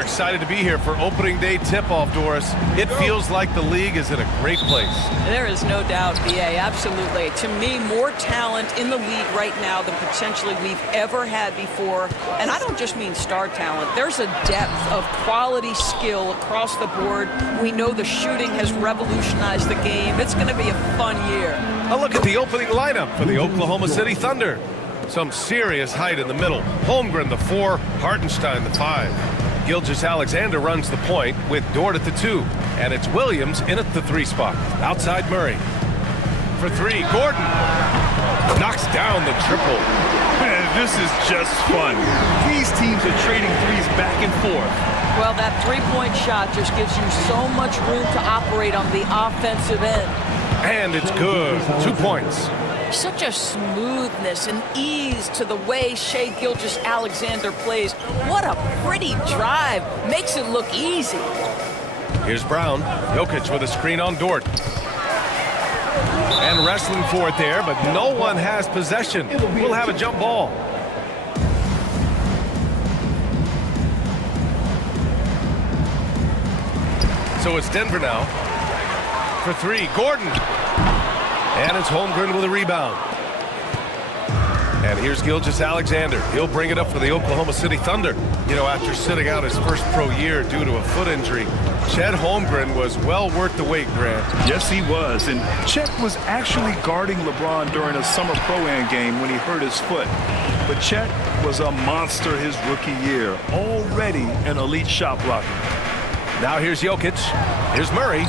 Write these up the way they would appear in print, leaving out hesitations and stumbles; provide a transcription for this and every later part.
are excited to be here for opening day tip-off, Doris. It feels like the league is in a great place. There is no doubt, BA, absolutely. To me, more talent in the league right now than potentially we've ever had before. And I don't just mean star talent. There's a depth of quality skill across the board. We know the shooting has revolutionized the game. It's going to be a fun year. A look at the opening lineup for the Oklahoma City Thunder. Some serious height in the middle. Holmgren, the 4, Hartenstein, the 5. Gilgeous-Alexander runs the point with Dort at the 2. And it's Williams in at the 3 spot. Outside Murray. For 3, Gordon. Knocks down the triple. Man, this is just fun. These teams are trading threes back and forth. Well, that three-point shot just gives you so much room to operate on the offensive end. And it's good. 2 points. Such a smoothness and ease to the way Shai Gilgeous-Alexander plays. What a pretty drive. Makes it look easy. Here's Brown. Jokic with a screen on Dort. And wrestling for it there, but no one has possession. We'll have a jump ball. So it's Denver now. For 3, Gordon. And it's Holmgren with a rebound. And here's Gilgeous-Alexander. He'll bring it up for the Oklahoma City Thunder. You know, after sitting out his first pro year due to a foot injury, Chet Holmgren was well worth the wait, Grant. Yes, he was. And Chet was actually guarding LeBron during a summer Pro-Am game when he hurt his foot. But Chet was a monster his rookie year. Already an elite shot blocker. Now here's Jokic. Here's Murray.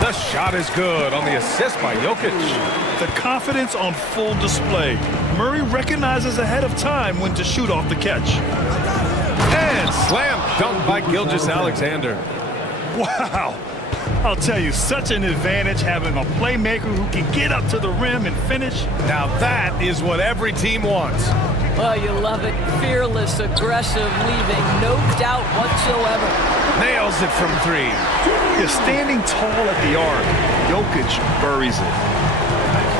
The shot is good on the assist by Jokic. The confidence on full display. Murray recognizes ahead of time when to shoot off the catch. And slam dunk by Gilgeous-Alexander. Wow. I'll tell you, such an advantage having a playmaker who can get up to the rim and finish. Now that is what every team wants. Oh, you love it. Fearless, aggressive, leaving no doubt whatsoever. Nails it from 3. He's standing tall at the arc. Jokic buries it.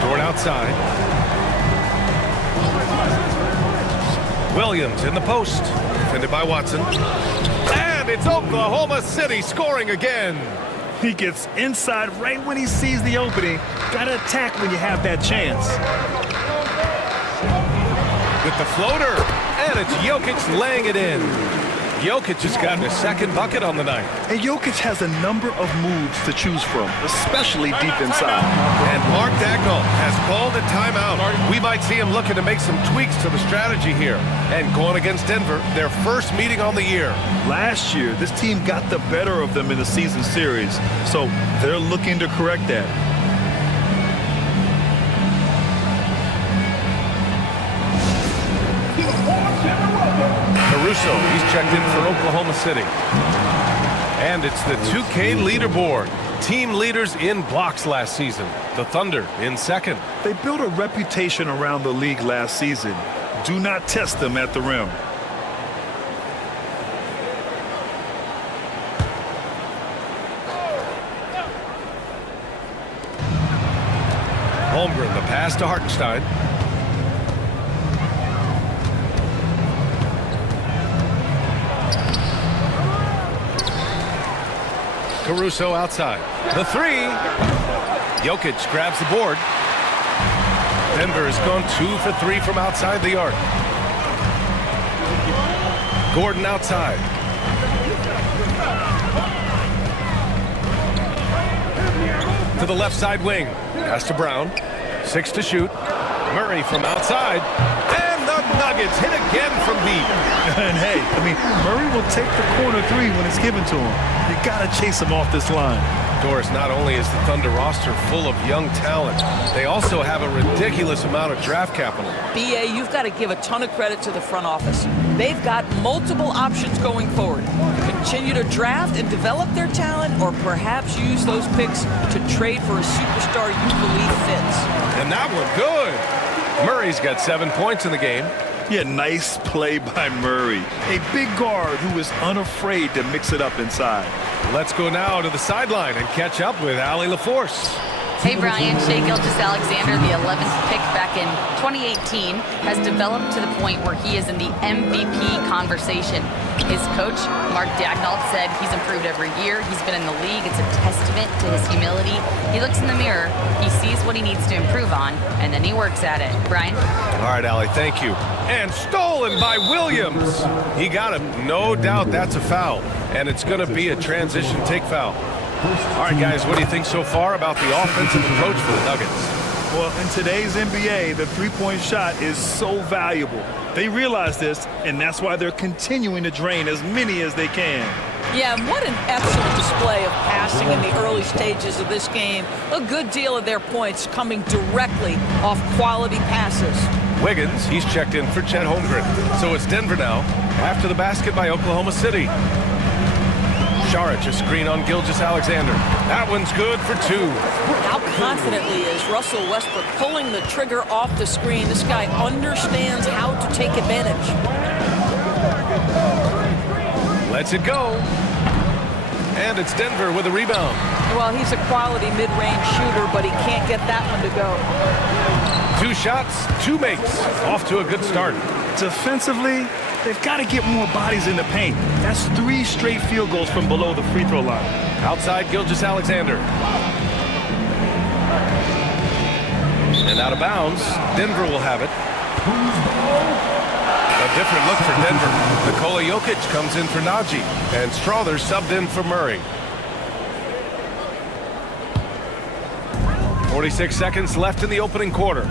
Dort outside. Williams in the post. Defended by Watson. And it's Oklahoma City scoring again. He gets inside right when he sees the opening. Gotta attack when you have that chance. With the floater. And it's Jokic laying it in. Jokic has gotten a second bucket on the night. And Jokic has a number of moves to choose from, especially deep inside. And Mark Dagnall has called a timeout. We might see him looking to make some tweaks to the strategy here. And going against Denver, their first meeting on the year. Last year, this team got the better of them in the season series, so they're looking to correct that. Caruso, he's checked in for Oklahoma City. And it's the 2K leaderboard. Team leaders in blocks last season. The Thunder in second. They built a reputation around the league last season. Do not test them at the rim. Holmgren, the pass to Hartenstein. Caruso outside. The 3. Jokic grabs the board. Denver has gone 2 for 3 from outside the arc. Gordon outside. To the left side wing. Pass to Brown. 6 to shoot. Murray from outside. And the Nuggets hit again from deep. And hey, I mean, Murray will take the corner 3 when it's given to him. You gotta chase him off this line. Doris, not only is the Thunder roster full of young talent, they also have a ridiculous amount of draft capital. BA, you've got to give a ton of credit to the front office. They've got multiple options going forward. Continue to draft and develop their talent, or perhaps use those picks to trade for a superstar you believe fits. And that one good. Murray's got 7 points in the game. Yeah, nice play by Murray. A big guard who is unafraid to mix it up inside. Let's go now to the sideline and catch up with Allie LaForce. Hey Brian, Shai Gilgeous-Alexander, the 11th pick back in 2018, has developed to the point where he is in the MVP conversation. His coach, Mark Daignault, said he's improved every year. He's been in the league. It's a testament to his humility. He looks in the mirror, he sees what he needs to improve on, and then he works at it. Brian? All right, Allie, thank you. And stolen by Williams. He got him. No doubt that's a foul. And it's going to be a transition take foul. All right, guys, what do you think so far about the offensive approach for the Nuggets? Well, in today's NBA, the three-point shot is so valuable. They realize this, and that's why they're continuing to drain as many as they can. Yeah, and what an excellent display of passing in the early stages of this game. A good deal of their points coming directly off quality passes. Wiggins, he's checked in for Chet Holmgren. So it's Denver now, after the basket by Oklahoma City. Saric, a screen on Gilgeous-Alexander. That one's good for two. How confidently is Russell Westbrook pulling the trigger off the screen? This guy understands how to take advantage. Lets it go. And it's Denver with a rebound. Well, he's a quality mid-range shooter, but he can't get that one to go. 2 shots, 2 makes. Off to a good start. Defensively, they've got to get more bodies in the paint. That's 3 straight field goals from below the free throw line. Outside Gilgeous-Alexander. And out of bounds. Denver will have it. A different look for Denver. Nikola Jokic comes in for Najee. And Strother subbed in for Murray. 46 seconds left in the opening quarter.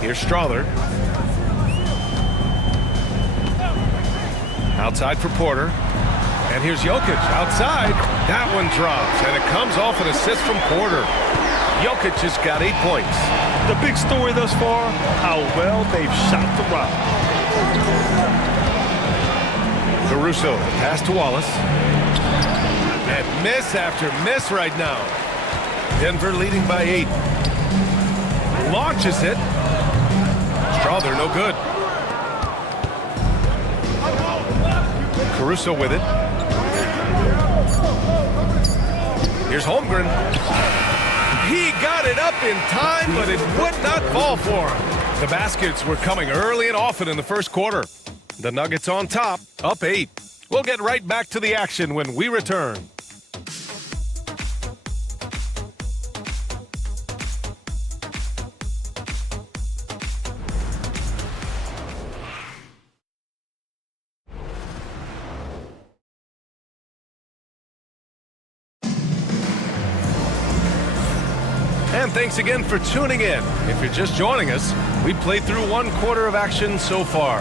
Here's Strother. Outside for Porter. And here's Jokic outside. That one drops, and it comes off an assist from Porter. Jokic has got 8 points. The big story thus far, how well they've shot the rock. Caruso, pass to Wallace. And miss after miss right now. Denver leading by 8. Launches it. Strother, no good. Caruso with it. Here's Holmgren. He got it up in time, but it would not fall for him. The baskets were coming early and often in the first quarter. The Nuggets on top, up 8. We'll get right back to the action when we return. And thanks again for tuning in. If you're just joining us, we played through 1 quarter of action so far.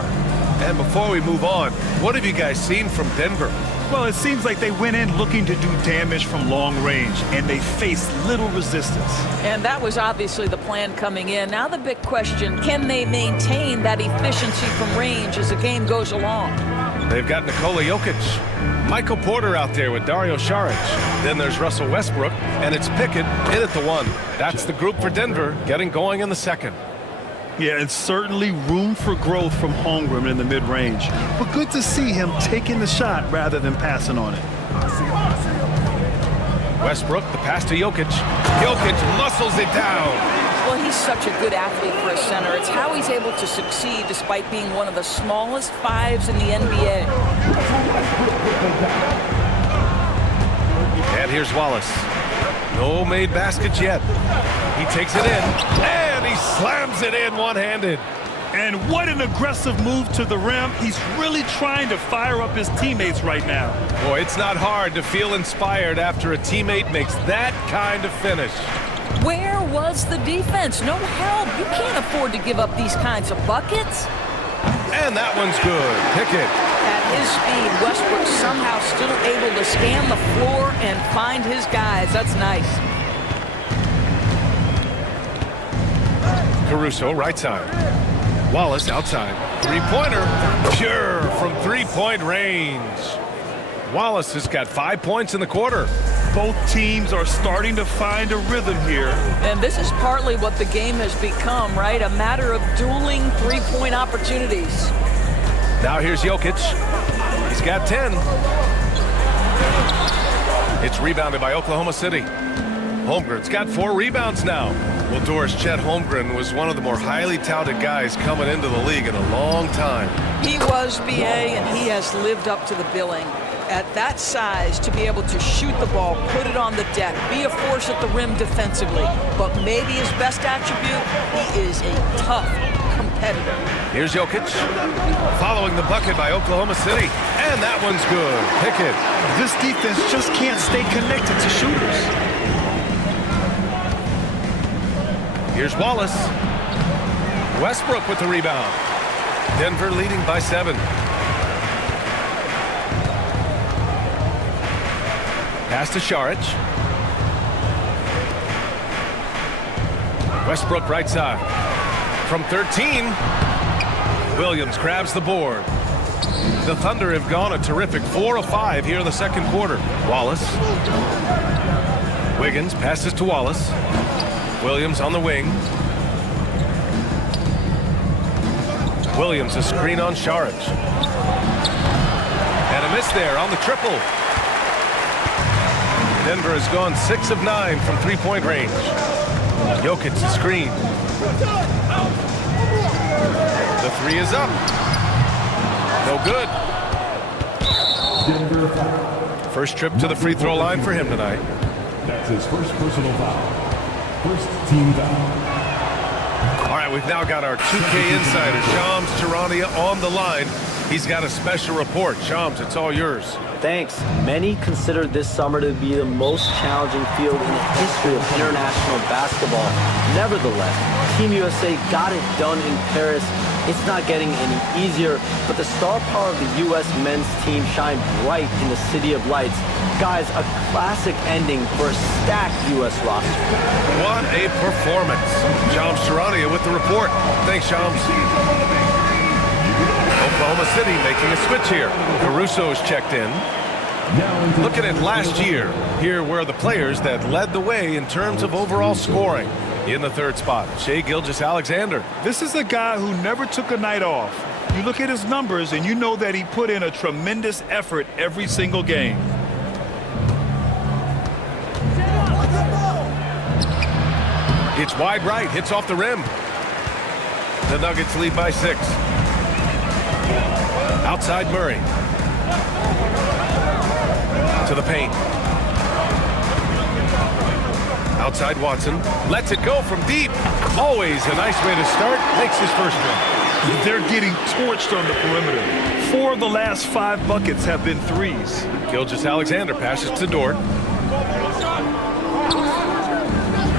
And before we move on, what have you guys seen from Denver? Well, it seems like they went in looking to do damage from long range, and they faced little resistance. And that was obviously the plan coming in. Now the big question, can they maintain that efficiency from range as the game goes along? They've got Nikola Jokic, Michael Porter out there with Dario Saric. Then there's Russell Westbrook, and it's Pickett in at the 1. That's the group for Denver, getting going in the second. Yeah, and certainly room for growth from Holmgren in the mid-range. But good to see him taking the shot rather than passing on it. Westbrook, the pass to Jokic. Jokic muscles it down. Well, he's such a good athlete for a center. It's how he's able to succeed despite being one of the smallest 5s in the NBA. And here's Wallace. No made baskets yet. He takes it in, and he slams it in one-handed. And what an aggressive move to the rim. He's really trying to fire up his teammates right now. Boy, it's not hard to feel inspired after a teammate makes that kind of finish. Where was the defense? No help. You can't afford to give up these kinds of buckets. And that one's good. Pickett. At his speed, Westbrook somehow still able to scan the floor and find his guys. That's nice. Caruso, right side. Wallace, outside. Three-pointer. Pure from three-point range. Wallace has got 5 points in the quarter. Both teams are starting to find a rhythm here. And this is partly what the game has become, right? A matter of dueling three-point opportunities. Now here's Jokic. He's got 10. It's rebounded by Oklahoma City. Holmgren's got 4 rebounds now. Well, Doris, Chet Holmgren was one of the more highly touted guys coming into the league in a long time. He was, BA, and he has lived up to the billing. At that size, to be able to shoot the ball, put it on the deck, be a force at the rim defensively. But maybe his best attribute, he is a tough competitor. Here's Jokic, following the bucket by Oklahoma City, and that one's good. Pickett. This defense just can't stay connected to shooters. Here's Wallace. Westbrook with the rebound. Denver leading by 7. Pass to Šarić. Westbrook right side. From 13, Williams grabs the board. The Thunder have gone a terrific 4 of 5 here in the second quarter. Wallace. Wiggins passes to Wallace. Williams on the wing. Williams a screen on Šarić. And a miss there on the triple. Denver has gone 6 of 9 from 3-point range. Jokic a screen. The 3 is up. No good. First trip to the free throw line for him tonight. That's his first personal foul. First team foul. All right, we've now got our 2K insider, Shams Charania, on the line. He's got a special report. Shams, it's all yours. Thanks. Many consider this summer to be the most challenging field in the history of international basketball. Nevertheless, Team USA got it done in Paris. It's not getting any easier, but the star power of the U.S. men's team shined bright in the City of Lights. Guys, a classic ending for a stacked U.S. roster. What a performance. Shams Charania with the report. Thanks, Shams. Oklahoma City making a switch here. Caruso's checked in. Looking at last year, here were the players that led the way in terms of overall scoring. In the third spot, Shai Gilgeous-Alexander. This is a guy who never took a night off. You look at his numbers and you know that he put in a tremendous effort every single game. It's wide right, hits off the rim. The Nuggets lead by 6. Outside Murray. To the paint. Outside Watson. Lets it go from deep. Always a nice way to start. Makes his first one. They're getting torched on the perimeter. 4 of the last 5 buckets have been threes. Gilgeous-Alexander passes to Dort.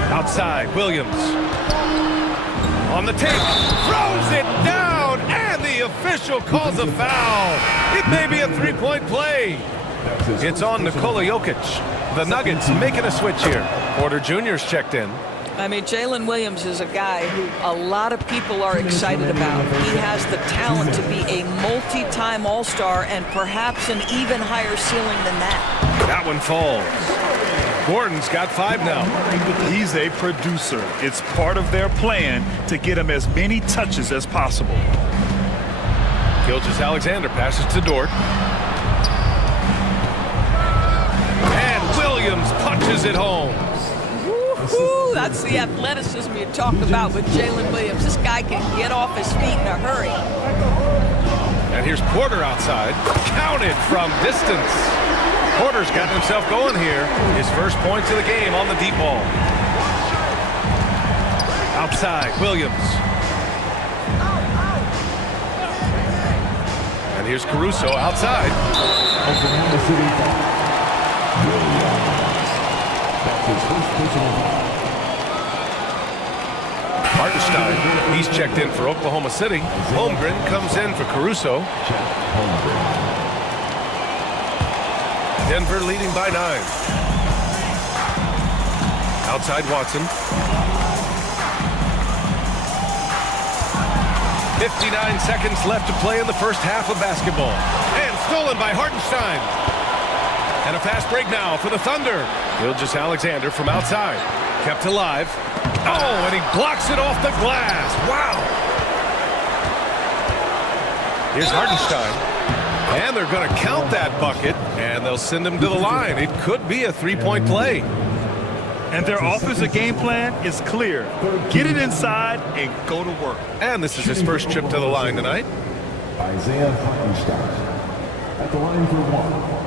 Outside, Williams. On the tape. Throws it down. And the official calls a foul. It may be a 3-point play. It's on Nikola Jokic. The Nuggets making a switch here. Porter Jr.'s checked in. I mean, Jalen Williams is a guy who a lot of people are excited about. He has the talent to be a multi-time All-Star and perhaps an even higher ceiling than that. That one falls. Gordon's got 5 now. He's a producer. It's part of their plan to get him as many touches as possible. Gilgeous-Alexander passes to Dort. And Williams punches it home. Woo-hoo, that's the athleticism you talk about with Jalen Williams. This guy can get off his feet in a hurry. And here's Porter outside. Counted from distance. Porter's gotten himself going here. His first points of the game on the deep ball. Outside, Williams. And here's Caruso outside. Oklahoma City foul. That's his first personal foul. Hartenstein, he's checked in for Oklahoma City. Holmgren comes in for Caruso. Denver leading by 9. Outside Watson. 59 seconds left to play in the first half of basketball. And stolen by Hartenstein. And a fast break now for the Thunder. Gilgeous-Alexander from outside. Kept alive. Oh, and he blocks it off the glass. Wow. Here's Hartenstein. And they're going to count that bucket, and they'll send him to the line. It could be a three-point play. And their offensive game plan is clear. Get it inside and go to work. And this is his first trip to the line tonight. Isaiah Hartenstein at the line for one.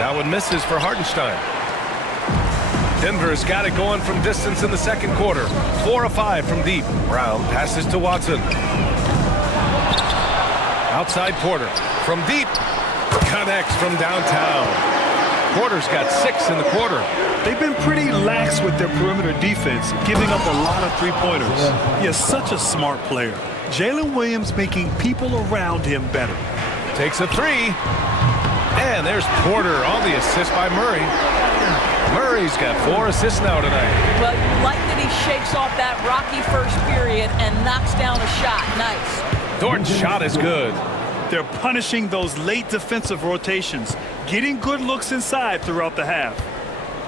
That one misses for Hartenstein. Denver's got it going from distance in the second quarter. 4 of 5 from deep. Brown passes to Watson. Outside Porter from deep. Connects from downtown. Porter's got 6 in the quarter. They've been pretty lax with their perimeter defense, giving up a lot of three-pointers. He is such a smart player. Jalen Williams making people around him better. Takes a 3. And there's Porter on the assist by Murray. Murray's got 4 assists now tonight. Well, you like that he shakes off that rocky first period and knocks down a shot. Nice. Dort's shot is good. They're punishing those late defensive rotations, getting good looks inside throughout the half.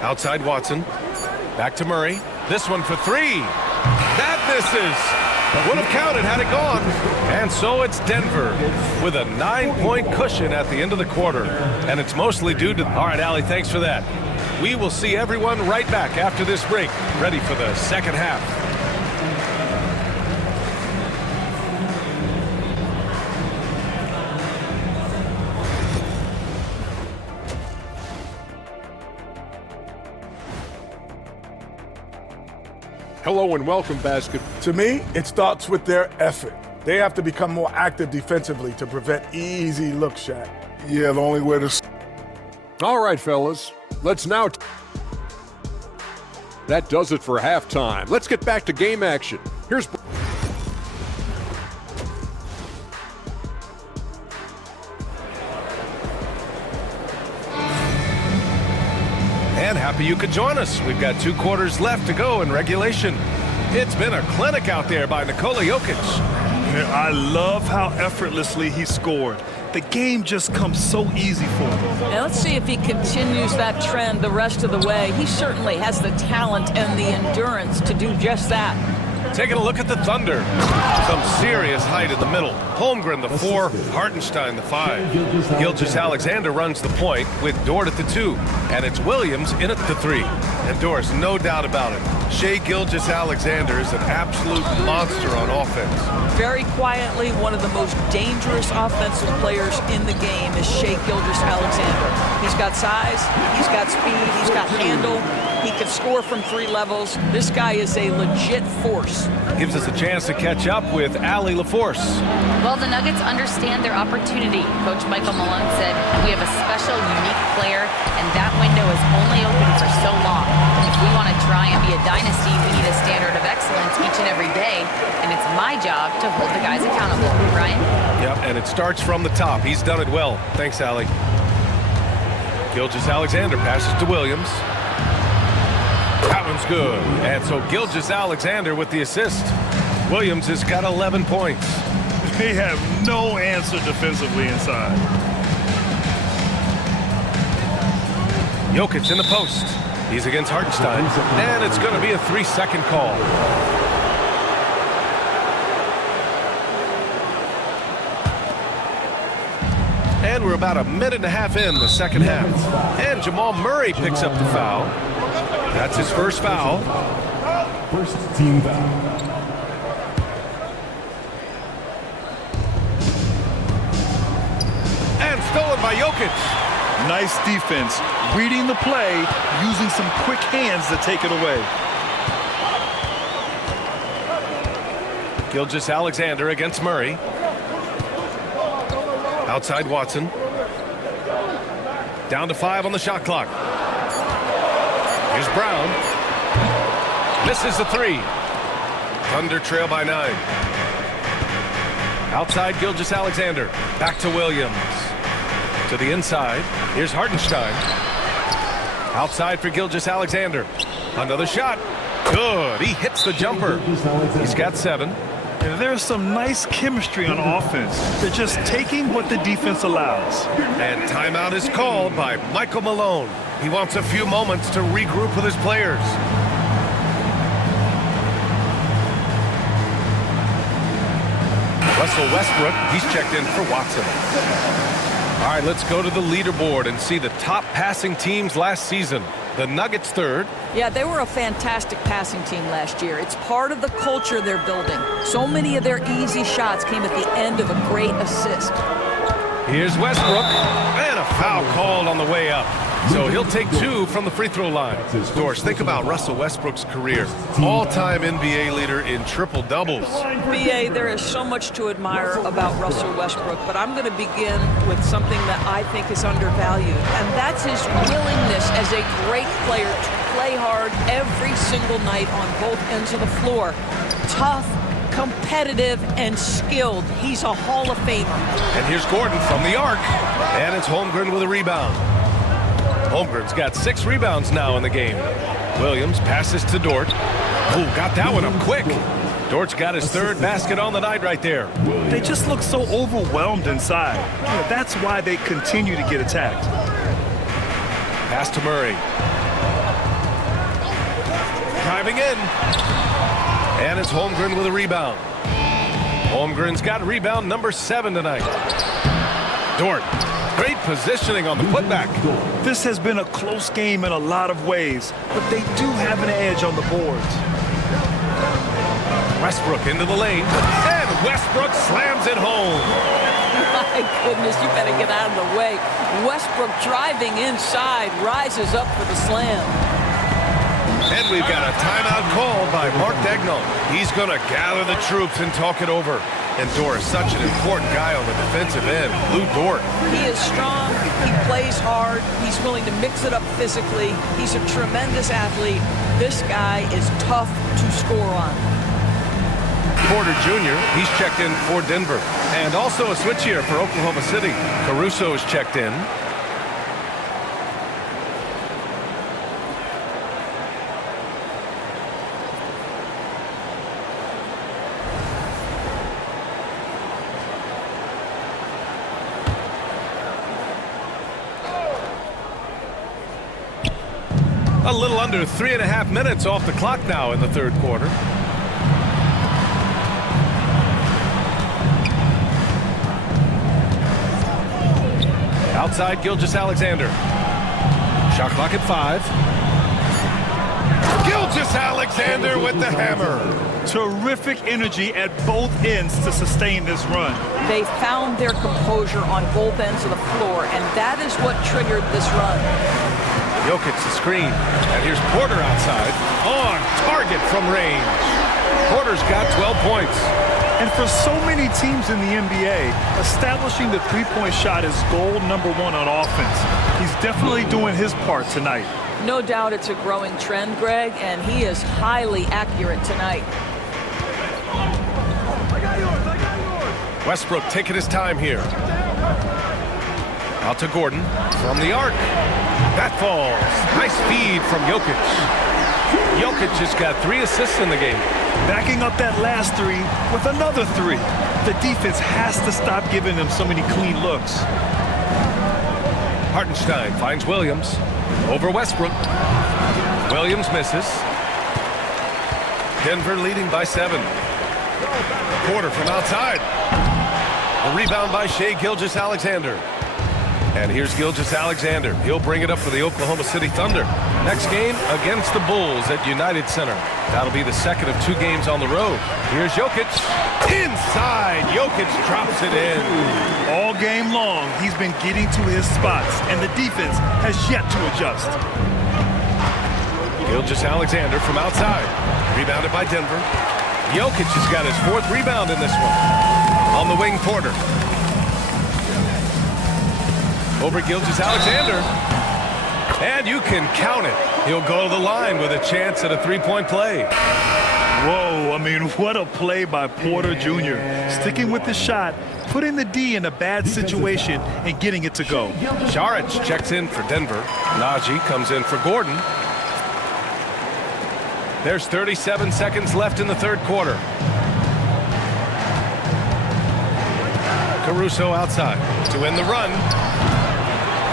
Outside Watson. Back to Murray. This one for 3. That misses. Would have counted had it gone. And so it's Denver with a 9-point cushion at the end of the quarter. And it's mostly due to... All right, Allie, thanks for that. We will see everyone right back after this break, ready for the second half. Hello and welcome, basketball. To me, it starts with their effort. They have to become more active defensively to prevent easy look shot. Yeah, the only way to... All right, fellas, let's now... That does it for halftime. Let's get back to game action. Here's... And happy you could join us. We've got 2 quarters left to go in regulation. It's been a clinic out there by Nikola Jokic. I love how effortlessly he scored. The game just comes so easy for him. Now let's see if he continues that trend the rest of the way. He certainly has the talent and the endurance to do just that. Taking a look at the Thunder. Some serious height in the middle. Holmgren, the 4. Hartenstein, the 5. Gilgeous-Alexander runs the point with Dort at the 2. And it's Williams in at the 3. And Dort's no doubt about it. Shai Gilgeous-Alexander is an absolute monster on offense. Very quietly, one of the most dangerous offensive players in the game is Shai Gilgeous-Alexander. He's got size, he's got speed, he's got handle. He can score from 3 levels. This guy is a legit force. Gives us a chance to catch up with Allie LaForce. Well, the Nuggets understand their opportunity. Coach Michael Malone said, we have a special, unique player, and that window is only open for so long. If we want to try and be a dynasty, we need a standard of excellence each and every day, and it's my job to hold the guys accountable. Ryan? Yep, and it starts from the top. He's done it well. Thanks, Allie. Gilgeous-Alexander passes to Williams. That one's good. And so Gilgeous-Alexander with the assist. Williams has got 11 points. They have no answer defensively inside. Jokic in the post. He's against Hartenstein. And it's going to be a 3-second call. And we're about a minute and a half in the second half. And Jamal Murray picks up the foul. That's his first foul. First team foul. And stolen by Jokic. Nice defense, reading the play, using some quick hands to take it away. Gilgeous-Alexander against Murray. Outside Watson. Down to 5 on the shot clock. Here's Brown. Misses the 3. Thunder trail by 9. Outside Gilgeous-Alexander. Back to Williams. To the inside. Here's Hartenstein. Outside for Gilgeous-Alexander. Another shot. Good. He hits the jumper. He's got 7. And there's some nice chemistry on offense. They're just taking what the defense allows. And timeout is called by Michael Malone. He wants a few moments to regroup with his players. Russell Westbrook, he's checked in for Watson. All right, let's go to the leaderboard and see the top passing teams last season. The Nuggets third. Yeah, they were a fantastic passing team last year. It's part of the culture they're building. So many of their easy shots came at the end of a great assist. Here's Westbrook, and a foul called on the way up. So he'll take 2 from the free throw line. Doris, think about Russell Westbrook's career. All-time NBA leader in triple-doubles. BA, there is so much to admire about Russell Westbrook, but I'm going to begin with something that I think is undervalued, and that's his willingness as a great player to play hard every single night on both ends of the floor. Tough, competitive, and skilled. He's a Hall of Famer. And here's Gordon from the arc, and it's Holmgren with a rebound. Holmgren's got 6 rebounds now in the game. Williams passes to Dort. Oh, got that one up quick. Dort's got his 3rd basket on the night right there. They just look so overwhelmed inside. That's why they continue to get attacked. Pass to Murray. Driving in. And it's Holmgren with a rebound. Holmgren's got rebound number 7 tonight. Dort. Great positioning on the putback. This has been a close game in a lot of ways, but they do have an edge on the boards. Westbrook into the lane, and Westbrook slams it home. My goodness, you better get out of the way. Westbrook driving inside, rises up for the slam. And we've got a timeout called by Mark Daigneault. He's going to gather the troops and talk it over. And Dort is such an important guy on the defensive end. Lou Dort. He is strong. He plays hard. He's willing to mix it up physically. He's a tremendous athlete. This guy is tough to score on. Porter Jr., he's checked in for Denver. And also a switch here for Oklahoma City. Caruso is checked in. A little under 3.5 minutes off the clock now in the 3rd quarter. Outside, Gilgeous-Alexander. Shot clock at 5. Gilgeous-Alexander with the hammer. Terrific energy at both ends to sustain this run. They found their composure on both ends of the floor, and that is what triggered this run. Jokic the screen, and here's Porter outside, on target from range. Porter's got 12 points. And for so many teams in the NBA, establishing the three-point shot is goal number 1 on offense. He's definitely doing his part tonight. No doubt it's a growing trend, Greg, and he is highly accurate tonight. Westbrook taking his time here. Out to Gordon from the arc. That falls. Nice feed from Jokic. Jokic just got 3 assists in the game. Backing up that last 3 with another 3. The defense has to stop giving them so many clean looks. Hartenstein finds Williams over Westbrook. Williams misses. Denver leading by 7. Porter from outside. The rebound by Shai Gilgeous-Alexander. And here's Gilgeous-Alexander. He'll bring it up for the Oklahoma City Thunder. Next game against the Bulls at United Center. That'll be the 2nd of 2 games on the road. Here's Jokic. Inside. Jokic drops it in. All game long, he's been getting to his spots, and the defense has yet to adjust. Gilgeous-Alexander from outside. Rebounded by Denver. Jokic has got his 4th rebound in this one. On the wing, Porter. Over Gilgeous-Alexander. And you can count it. He'll go to the line with a chance at a 3-point play. Whoa, I mean, what a play by Porter Jr. Sticking with the shot, putting the D in a bad situation, and getting it to go. Saric checks in for Denver. Najee comes in for Gordon. There's 37 seconds left in the 3rd quarter. Caruso outside to end the run.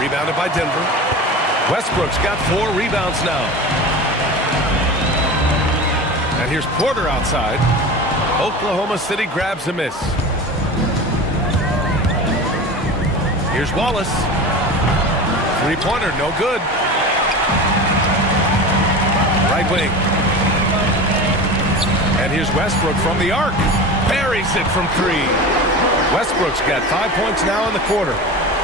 Rebounded by Denver. Westbrook's got 4 rebounds now. And here's Porter outside. Oklahoma City grabs a miss. Here's Wallace. Three-pointer, no good. Right wing. And here's Westbrook from the arc. Buries it from 3. Westbrook's got 5 points now in the quarter.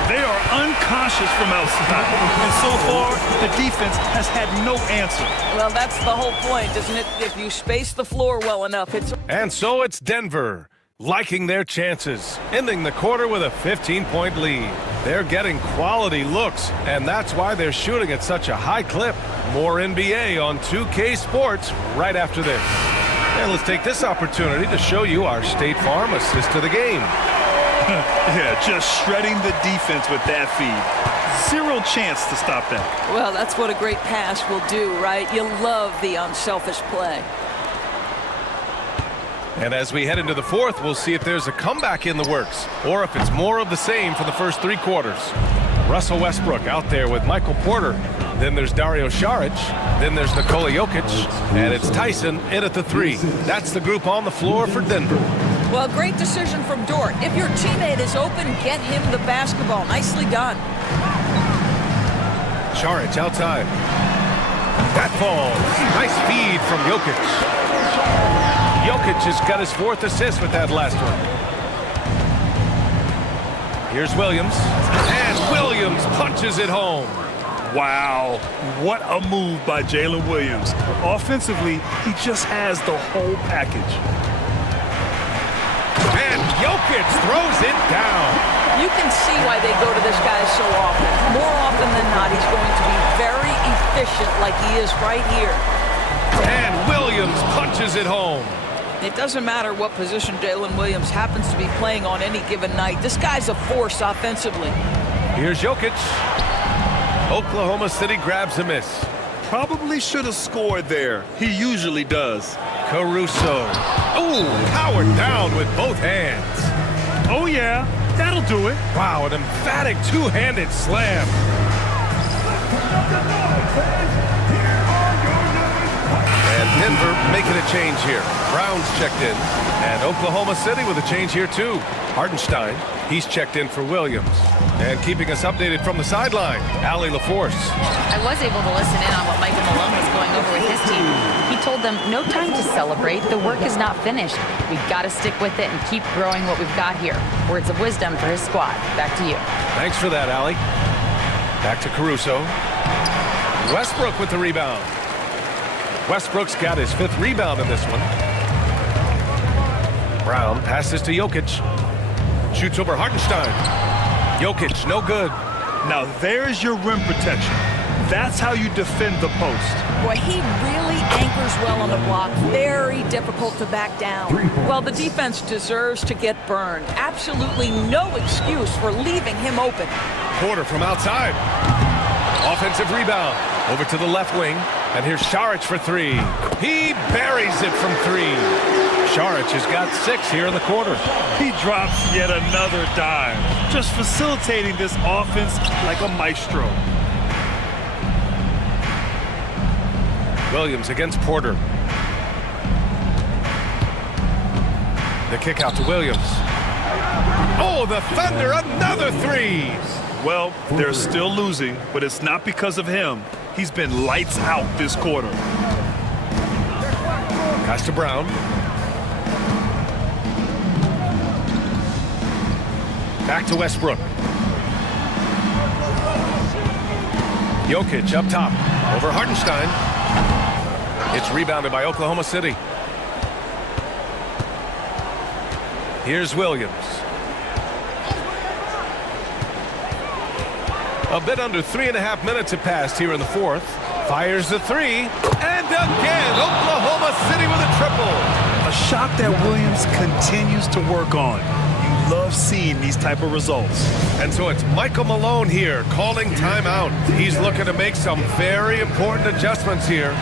They are unconscious from outside. And so far, the defense has had no answer. Well, that's the whole point, isn't it? If you space the floor well enough, it's... And so it's Denver, liking their chances, ending the quarter with a 15-point lead. They're getting quality looks, and that's why they're shooting at such a high clip. More NBA on 2K Sports right after this. And let's take this opportunity to show you our State Farm assist to the game. Yeah, just shredding the defense with that feed. Zero chance to stop that. Well, that's what a great pass will do, right? You love the unselfish play. And as we head into the fourth, we'll see if there's a comeback in the works or if it's more of the same for the first 3 quarters. Russell Westbrook out there with Michael Porter. Then there's Dario Saric. Then there's Nikola Jokic. And it's Tyson in at the 3. That's the group on the floor for Denver. Well, great decision from Dort. If your teammate is open, get him the basketball. Nicely done. Saric outside. That falls. Nice feed from Jokic. Jokic has got his 4th assist with that last one. Here's Williams. And Williams punches it home. Wow, what a move by Jalen Williams. Offensively, he just has the whole package. And Jokic throws it down. You can see why they go to this guy so often. More often than not, he's going to be very efficient like he is right here. And Williams punches it home. It doesn't matter what position Jalen Williams happens to be playing on any given night. This guy's a force offensively. Here's Jokic. Oklahoma City grabs a miss. Probably should have scored there. He usually does. Caruso. Ooh, powered down with both hands. Oh, yeah, that'll do it. Wow, an emphatic two-handed slam. And Denver making a change here. Brown's checked in. And Oklahoma City with a change here, too. Hartenstein, he's checked in for Williams. And keeping us updated from the sideline, Allie LaForce. I was able to listen in on what Michael Malone was going over with his team. He told them, no time to celebrate. The work is not finished. We've got to stick with it and keep growing what we've got here. Words of wisdom for his squad. Back to you. Thanks for that, Allie. Back to Caruso. Westbrook with the rebound. Westbrook's got his 5th rebound in this one. Brown passes to Jokic. Shoots over Hartenstein. Jokic, no good. Now there's your rim protection. That's how you defend the post. Boy, he really anchors well on the block. Very difficult to back down. Well, the defense deserves to get burned. Absolutely no excuse for leaving him open. Porter from outside. Offensive rebound. Over to the left wing. And here's Saric for 3. He buries it from 3. Saric has got 6 here in the quarter. He drops yet another dime, just facilitating this offense like a maestro. Williams against Porter. The kick out to Williams. Oh, the Thunder, another 3. Well, they're still losing, but it's not because of him. He's been lights out this quarter. Pass to Brown. Back to Westbrook. Jokic up top. Over Hartenstein. It's rebounded by Oklahoma City. Here's Williams. A bit under 3.5 minutes have passed here in the fourth. Fires the 3. And again, Oklahoma City with a triple. A shot that Williams continues to work on. You love seeing these type of results. And so it's Michael Malone here calling timeout. He's looking to make some very important adjustments here.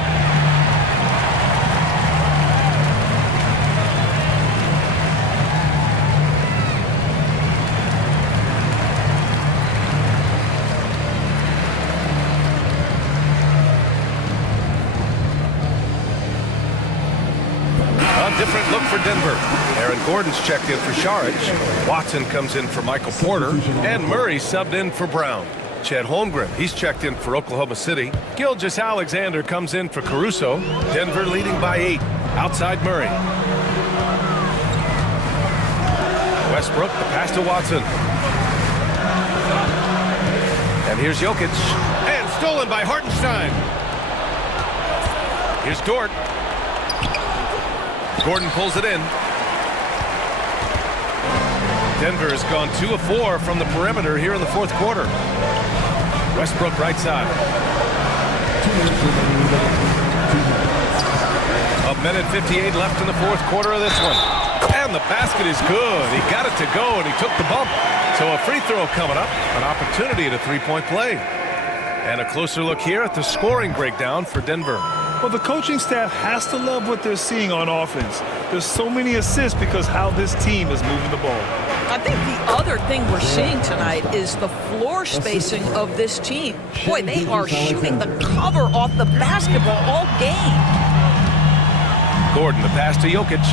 Denver. Aaron Gordon's checked in for Saric. Watson comes in for Michael Porter. And Murray subbed in for Brown. Chet Holmgren, he's checked in for Oklahoma City. Gilgeous-Alexander comes in for Caruso. Denver leading by 8. Outside Murray. Westbrook, the pass to Watson. And here's Jokic. And stolen by Hartenstein. Here's Dort. Gordon pulls it in. Denver has gone 2 of 4 from the perimeter here in the fourth quarter. Westbrook right side. A minute 58 left in the fourth quarter of this one. And the basket is good. He got it to go, and he took the bump. So a free throw coming up, an opportunity at a three-point play. And a closer look here at the scoring breakdown for Denver. Well, the coaching staff has to love what they're seeing on offense. There's so many assists because how this team is moving the ball. I think the other thing we're seeing tonight is the floor spacing of this team. Boy, they are shooting the cover off the basketball all game. Gordon, the pass to Jokic.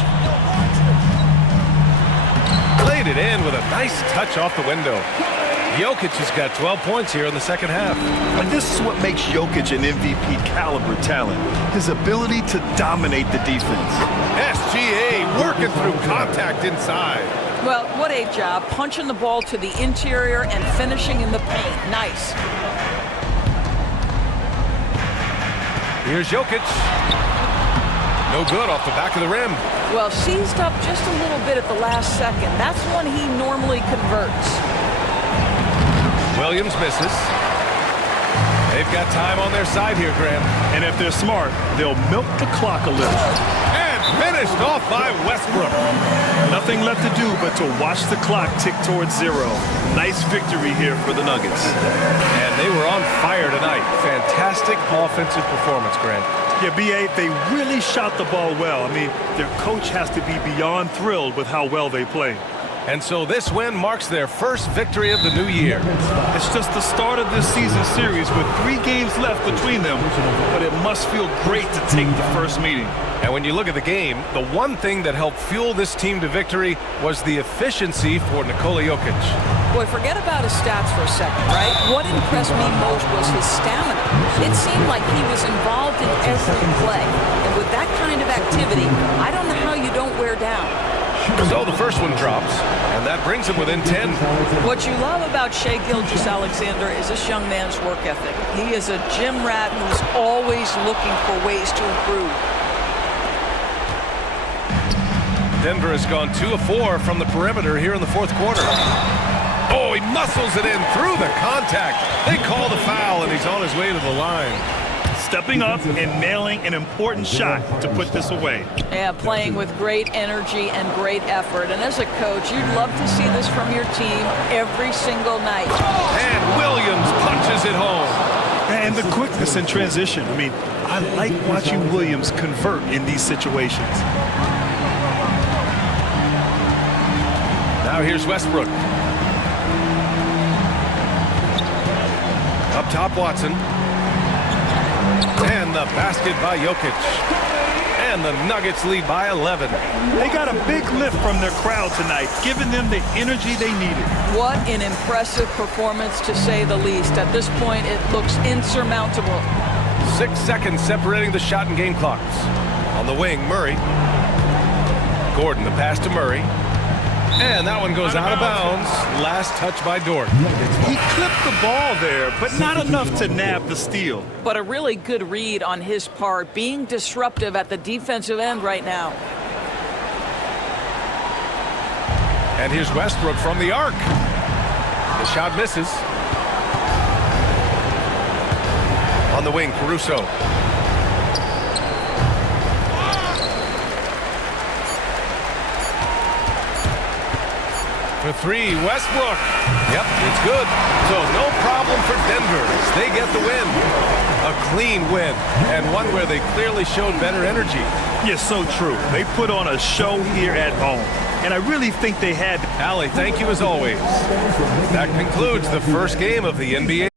Played it in with a nice touch off the window. Jokic has got 12 points here in the second half. And this is what makes Jokic an MVP caliber talent. His ability to dominate the defense. SGA working through contact inside. Well, what a job. Punching the ball to the interior and finishing in the paint. Nice. Here's Jokic. No good off the back of the rim. Well, seized up just a little bit at the last second. That's when he normally converts. Williams misses. They've got time on their side here, Graham. And if they're smart, they'll milk the clock a little. And finished off by Westbrook. Nothing left to do but to watch the clock tick towards 0. Nice victory here for the Nuggets. And they were on fire tonight. Fantastic offensive performance, Graham. Yeah, B.A., they really shot the ball well. I mean, their coach has to be beyond thrilled with how well they play. And so this win marks their first victory of the new year. It's just the start of this season series with 3 games left between them, but it must feel great to take the first meeting. And when you look at the game, the one thing that helped fuel this team to victory was the efficiency for Nikola Jokic. Boy, forget about his stats for a second, right? What impressed me most was his stamina. It seemed like he was involved in every play. And with that kind of activity, I don't know how you don't wear down. So the first one drops, and that brings him within 10. What you love about Shai Gilgeous-Alexander is this young man's work ethic. He is a gym rat who's always looking for ways to improve. Denver has gone 2 of 4 from the perimeter here in the fourth quarter. Oh, he muscles it in through the contact. They call the foul, and he's on his way to the line. Stepping up and nailing an important shot to put this away. Yeah, playing with great energy and great effort. And as a coach, you'd love to see this from your team every single night. And Williams punches it home. And the quickness in transition. I mean, I like watching Williams convert in these situations. Now here's Westbrook. Up top, Watson. And the basket by Jokic. And the Nuggets lead by 11. They got a big lift from their crowd tonight, giving them the energy they needed. What an impressive performance, to say the least. At this point, it looks insurmountable. 6 seconds separating the shot and game clocks. On the wing, Murray. Gordon, the pass to Murray. And that one goes out of bounds. Last touch by Dort. He clipped the ball there, but not enough to nab the steal. But a really good read on his part, being disruptive at the defensive end right now. And here's Westbrook from the arc. The shot misses. On the wing, Caruso. For 3, Westbrook. Yep, it's good. So no problem for Denver. They get the win. A clean win, and one where they clearly showed better energy. Yes, so true. They put on a show here at home, and I really think they had. Allie, thank you as always. That concludes the first game of the NBA.